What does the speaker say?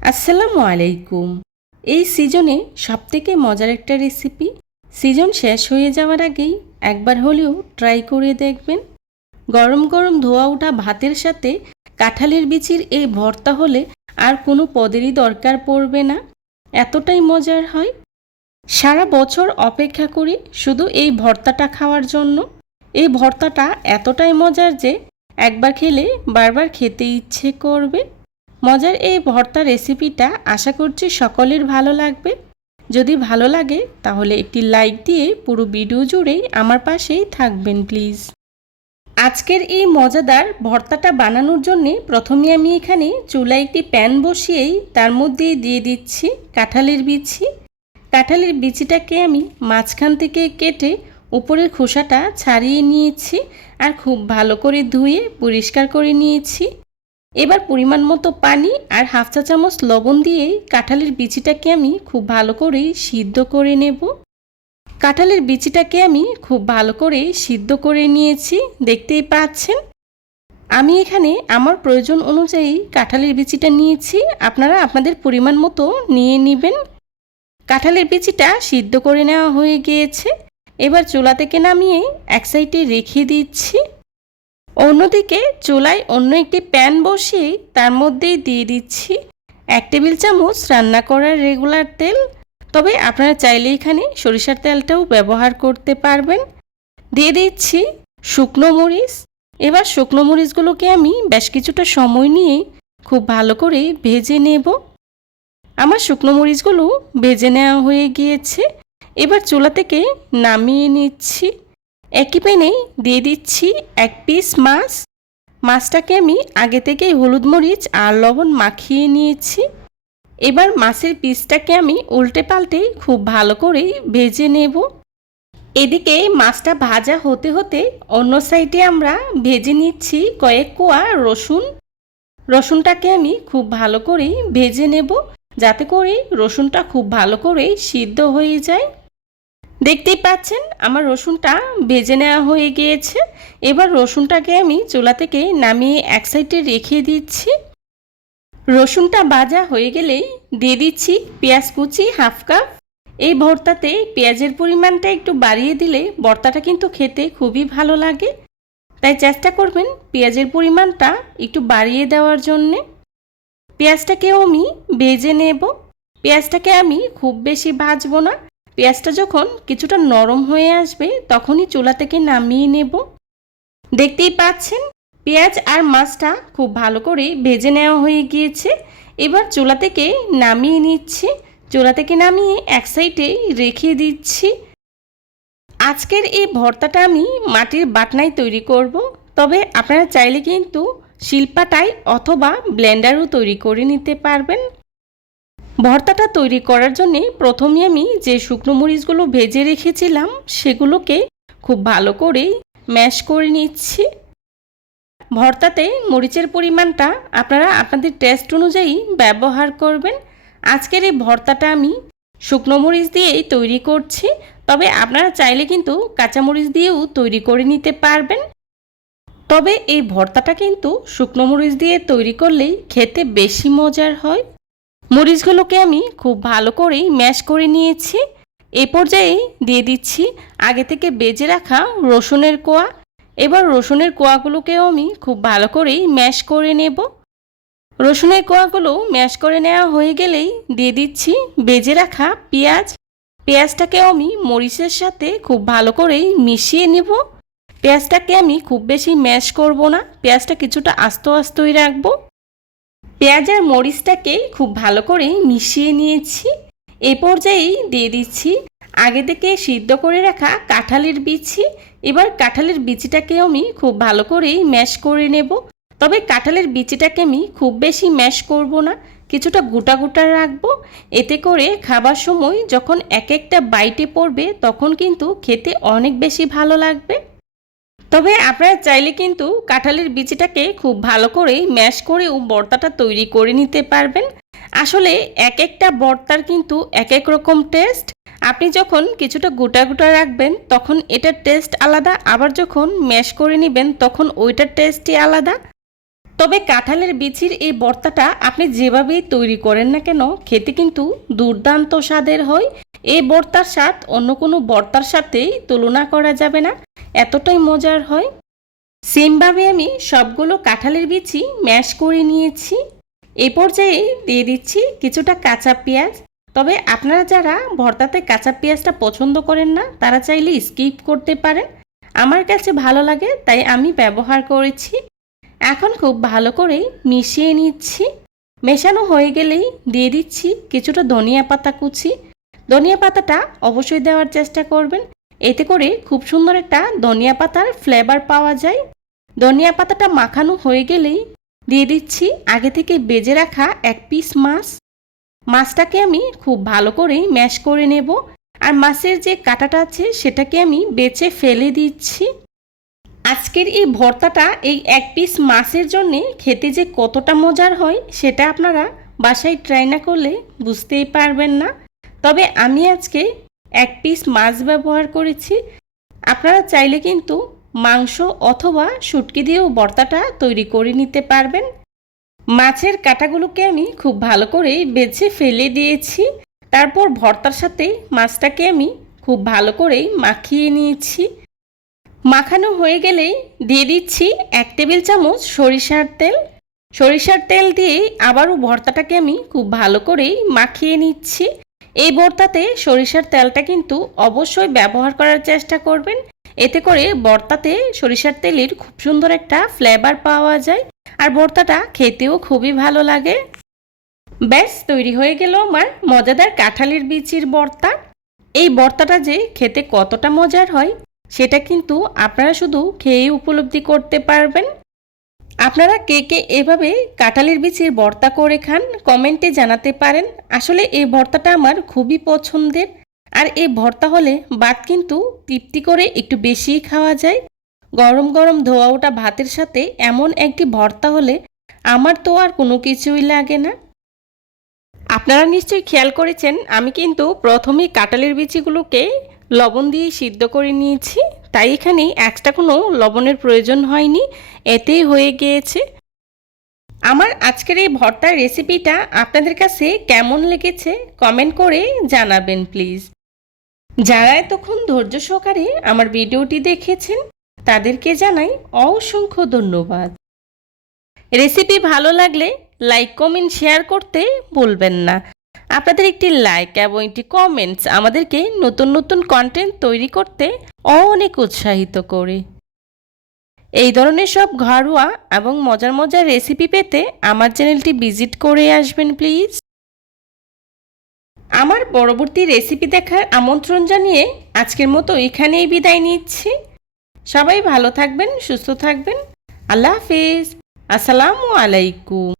আসসালামু আলাইকুম। এই সিজনে সবথেকে মজার একটা রেসিপি। সিজন শেষ হয়ে যাওয়ার আগেই একবার হলেও ট্রাই করে দেখবেন। গরম গরম ধোয়া ওঠা ভাতের সাথে কাঁঠালের বিচির এই ভর্তা হলে আর কোনো পদেরই দরকার পড়বে না, এতটাই মজার হয়। সারা বছর অপেক্ষা করি শুধু এই ভর্তাটা খাওয়ার জন্য। এই ভর্তাটা এতটাই মজার যে একবার খেলে বারবার খেতে ইচ্ছে করবে। মজার এই ভর্তা রেসিপিটা আশা করছি সকলের ভালো লাগবে। যদি ভালো লাগে তাহলে একটি লাইক দিয়ে পুরো ভিডিও জুড়েই আমার পাশেই থাকবেন প্লিজ। আজকের এই মজাদার ভর্তাটা বানানোর জন্যে প্রথমে আমি এখানে চুলায় একটি প্যান বসিয়েই তার মধ্যে দিয়ে দিচ্ছি কাঁঠালের বিচি। কাঁঠালের বিচিটাকে আমি মাঝখান থেকে কেটে উপরের খোসাটা ছাড়িয়ে নিয়েছি আর খুব ভালো করে ধুয়ে পরিষ্কার করে নিয়েছি। এবার পরিমাণ মতো পানি আর হাফ চা চামচ লবণ দিয়ে কাঁঠালের বিচিটাকে আমি খুব ভালো করে সিদ্ধ করে নেব। কাঁঠালের বিচিটাকে আমি খুব ভালো করে সিদ্ধ করে নিয়েছি, দেখতেই পাচ্ছেন। আমি এখানে আমার প্রয়োজন অনুযায়ী কাঁঠালের বিচিটা নিয়েছি, আপনারা আপনাদের পরিমাণ মতো নিয়ে নেবেন। কাঁঠালের বিচিটা সিদ্ধ করে নেওয়া হয়ে গিয়েছে। এবার চুলা থেকে নামিয়ে এক সাইডে রেখে দিচ্ছি। অন্যদিকে চুলায় অন্য একটি প্যান বসিয়ে তার মধ্যেই দিয়ে দিচ্ছি 1 টেবিল চামচ রান্না করার রেগুলার তেল। তবে আপনারা চাইলে এখানে সরিষার তেলটাও ব্যবহার করতে পারবেন। দিয়ে দিচ্ছি শুকনো মরিচ। এবার শুকনো মরিচগুলোকে আমি বেশ কিছুটা সময় নিয়ে খুব ভালো করে ভেজে নেব। আমার শুকনো মরিচগুলো ভেজে নেওয়া হয়ে গিয়েছে। এবার চুলা থেকে নামিয়ে নিচ্ছি। একই প্যানে দিয়ে দিচ্ছি 1 পিস মাছ। মাছটাকে আমি আগে থেকেই হলুদ মরিচ আর লবণ মাখিয়ে নিয়েছি। এবার মাছের পিসটাকে আমি উল্টে পাল্টে খুব ভালো করে ভেজে নেব। এদিকে মাছটা ভাজা হতে হতে অন্য সাইডে আমরা ভেজে নিচ্ছি কয়েক কোয়া রসুন। রসুনটাকে আমি খুব ভালো করে ভেজে নেব, যাতে করে রসুনটা খুব ভালো করে সিদ্ধ হয়ে যায়। দেখতেই পাচ্ছেন আমার রসুনটা ভেজে নেওয়া হয়ে গিয়েছে। এবার রসুনটাকে আমি চুলা থেকে নামিয়ে এক সাইডে রেখে দিচ্ছি। রসুনটা ভাজা হয়ে গেলেই দিয়ে দিচ্ছি পেঁয়াজ কুচি হাফ কাপ। এই ভর্তাতে পেঁয়াজের পরিমাণটা একটু বাড়িয়ে দিলে ভর্তাটা কিন্তু খেতে খুবই ভালো লাগে, তাই চেষ্টা করবেন পেঁয়াজের পরিমাণটা একটু বাড়িয়ে দেওয়ার জন্যে। পেঁয়াজটাকেও আমি ভেজে নেব। পেঁয়াজটাকে আমি খুব বেশি ভাজবো না। পেঁয়াজটা যখন কিছুটা নরম হয়ে আসবে তখনই চুলা থেকে নামিয়ে নেব। দেখতেই পাচ্ছেন পেঁয়াজ আর মাছটা খুব ভালো করে ভেজে নেওয়া হয়ে গিয়েছে। এবার চুলা থেকে নামিয়ে নিচ্ছি। চুলা থেকে নামিয়ে এক সাইডে রেখে দিচ্ছি। আজকের এই ভর্তাটা আমি মাটির বাটনায় তৈরি করব, তবে আপনারা চাইলে কিন্তু শিলপাটায় অথবা ব্লেন্ডারও তৈরি করে নিতে পারবেন। ভর্তাটা তৈরি করার জন্য প্রথমে আমি যে শুকনো মরিচগুলো ভেজে রেখেছিলাম সেগুলোকে খুব ভালো করে ম্যাশ করে নিচ্ছি। ভর্তাতে মরিচের পরিমাণটা আপনারা আপনাদের টেস্ট অনুযায়ী ব্যবহার করবেন। আজকের এই ভর্তাটা আমি শুকনো মরিচ দিয়েই তৈরি করছি, তবে আপনারা চাইলে কিন্তু কাঁচামরিচ দিয়েও তৈরি করে নিতে পারবেন। তবে এই ভর্তাটা কিন্তু শুকনো মরিচ দিয়ে তৈরি করলেই খেতে বেশি মজার হয়। মরিচগুলোকে আমি খুব ভালো করেই ম্যাশ করে নিয়েছি। এ পর্যায়ে দিয়ে দিচ্ছি আগে থেকে বেজে রাখা রসুনের কোয়া। এবার রসুনের কোয়াগুলোকেও আমি খুব ভালো করেই ম্যাশ করে নেব। রসুনের কোয়াগুলো ম্যাশ করে নেওয়া হয়ে গেলেই দিয়ে দিচ্ছি বেজে রাখা পেঁয়াজ। পেঁয়াজটাকেও আমি মরিচের সাথে খুব ভালো করেই মিশিয়ে নেব। পেঁয়াজটাকে আমি খুব বেশি ম্যাশ করব না, পেঁয়াজটা কিছুটা আস্ত আস্তই রাখবো। পেঁয়াজ আর মরিচটাকে খুব ভালো করে মিশিয়ে নিয়েছি। এই পর্যায়েই দিয়ে দিচ্ছি আগে থেকে সিদ্ধ করে রাখা কাঁঠালের বিচি। এবার কাঁঠালের বিচিটাকেও আমি খুব ভালো করেই ম্যাশ করে নেব, তবে কাঁঠালের বিচিটাকে আমি খুব বেশি ম্যাশ করব না, কিছুটা গোটা গোটা রাখবো। এতে করে খাবার সময় যখন এক একটা বাইটে পড়বে তখন কিন্তু খেতে অনেক বেশি ভালো লাগবে। তবে আপনারা চাইলে কিন্তু কাঁঠালের বিচিটাকে খুব ভালো করে ম্যাশ করেও ভর্তাটা তৈরি করে নিতে পারবেন। আসলে এক একটা ভর্তার কিন্তু এক এক রকম টেস্ট। আপনি যখন কিছুটা গোটা গোটা রাখবেন তখন এটার টেস্ট আলাদা, আবার যখন ম্যাশ করে নেবেন তখন ওইটার টেস্টই আলাদা। তবে কাঁঠালের বিচির এই ভর্তাটা আপনি যেভাবেই তৈরি করেন না কেন খেতে কিন্তু দুর্দান্ত স্বাদের হয়। এই ভর্তার স্বাদ অন্য কোনো ভর্তার সাথেই তুলনা করা যাবে না, এতটাই মজার হয়। সেমভাবে আমি সবগুলো কাঁঠালের বিচি ম্যাশ করে নিয়েছি। এই পর্যায়ে দিয়ে দিচ্ছি কিছুটা কাঁচা পেঁয়াজ। তবে আপনারা যারা ভর্তাতে কাঁচা পেঁয়াজটা পছন্দ করেন না তারা চাইলে স্কিপ করতে পারেন। আমার কাছে ভালো লাগে তাই আমি ব্যবহার করেছি। এখন খুব ভালো করে মিশিয়ে নিচ্ছি। মেশানো হয়ে গেলেই দিয়ে দিচ্ছি কিছুটা ধনিয়া পাতা কুচি। ধনিয়া পাতাটা অবশ্যই দেওয়ার চেষ্টা করবেন, এতে করে খুব সুন্দর একটা ধনিয়া পাতার ফ্লেভার পাওয়া যায়। ধনিয়া পাতাটা মাখানো হয়ে গেলেই দিয়ে দিচ্ছি আগে থেকে বেজে রাখা এক পিস মাছ। মাছটাকে আমি খুব ভালো করে ম্যাশ করে নেব। আর মাছের যে কাঁটাটা আছে সেটাকে আমি বেছে ফেলে দিচ্ছি। আজকের এই ভর্তাটা এই এক পিস মাছের জন্যে খেতে যে কতটা মজার হয় সেটা আপনারা বাসায় ট্রাই না করলে বুঝতেই পারবেন না। তবে আমি আজকে এক পিস মাছ ব্যবহার করেছি। আপনারা চাইলে কিন্তু মাংস অথবা শুটকি দিয়েও ভর্তাটা তৈরি করে নিতে পারবেন। মাছের কাঁটাগুলোকে আমি খুব ভালো করে বেছে ফেলে দিয়েছি। তারপর ভর্তার সাথে মাছটাকে আমি খুব ভালো করে মাখিয়ে নিয়েছি। মাখানো হয়ে গেলেই দিয়ে দিচ্ছি 1 টেবিল চামচ সরিষার তেল। সরিষার তেল দিয়ে আবারও ভর্তাটাকে আমি খুব ভালো করেই মাখিয়ে নিচ্ছি। এই ভর্তাতে সরিষার তেলটা কিন্তু অবশ্যই ব্যবহার করার চেষ্টা করবেন, এতে করে ভর্তাতে সরিষার তেলের খুব সুন্দর একটা ফ্লেভার পাওয়া যায় আর ভর্তাটা খেতেও খুবই ভালো লাগে। ব্যাস তৈরি হয়ে গেল আমার মজাদার কাঁঠালের বিচির ভর্তা। এই ভর্তাটা যে খেতে কতটা মজার হয় সেটা কিন্তু আপনারা শুধু খেয়ে উপলব্ধি করতে পারবেন। আপনারা কে কে এভাবে কাঁঠালের বিচির ভর্তা করে খান কমেন্টে জানাতে পারেন। আসলে এই ভর্তাটা আমার খুবই পছন্দের। আর এই ভর্তা হলে ভাত কিন্তু তৃপ্তি করে একটু বেশিই খাওয়া যায়। গরম গরম ধোয়া ওঠা ভাতের সাথে এমন একটি ভর্তা হলে আমার তো আর কোনো কিছুই লাগে না। আপনারা নিশ্চয়ই খেয়াল করেছেন আমি কিন্তু প্রথমেই কাঁঠালের বিচিগুলোকে লবণ দিয়ে সিদ্ধ করে নিয়েছি, তাই এখানে এক্সট্রা কোনো লবণের প্রয়োজন হয়নি, এতেই হয়ে গিয়েছে। আমার আজকের এই ভর্তার রেসিপিটা আপনাদের কাছে কেমন লেগেছে কমেন্ট করে জানাবেন প্লিজ। যারা এতক্ষণ ধৈর্য সহকারে আমার ভিডিওটি দেখেছেন তাদেরকে জানাই অসংখ্য ধন্যবাদ। রেসিপি ভালো লাগলে লাইক কমেন্ট শেয়ার করতে ভুলবেন না। আপনাদের একটি লাইক এবং একটি কমেন্টস আমাদেরকে নতুন নতুন কন্টেন্ট তৈরি করতে অনেক উৎসাহিত করে। এই ধরনের সব ঘরোয়া এবং মজার মজার রেসিপি পেতে আমার চ্যানেলটি ভিজিট করে আসবেন প্লিজ। আমার পরবর্তী রেসিপি দেখার আমন্ত্রণ জানিয়ে আজকের মতো এখানেই বিদায় নিচ্ছি। সবাই ভালো থাকবেন, সুস্থ থাকবেন। আল্লাহ হাফেজ। আসসালামু আলাইকুম।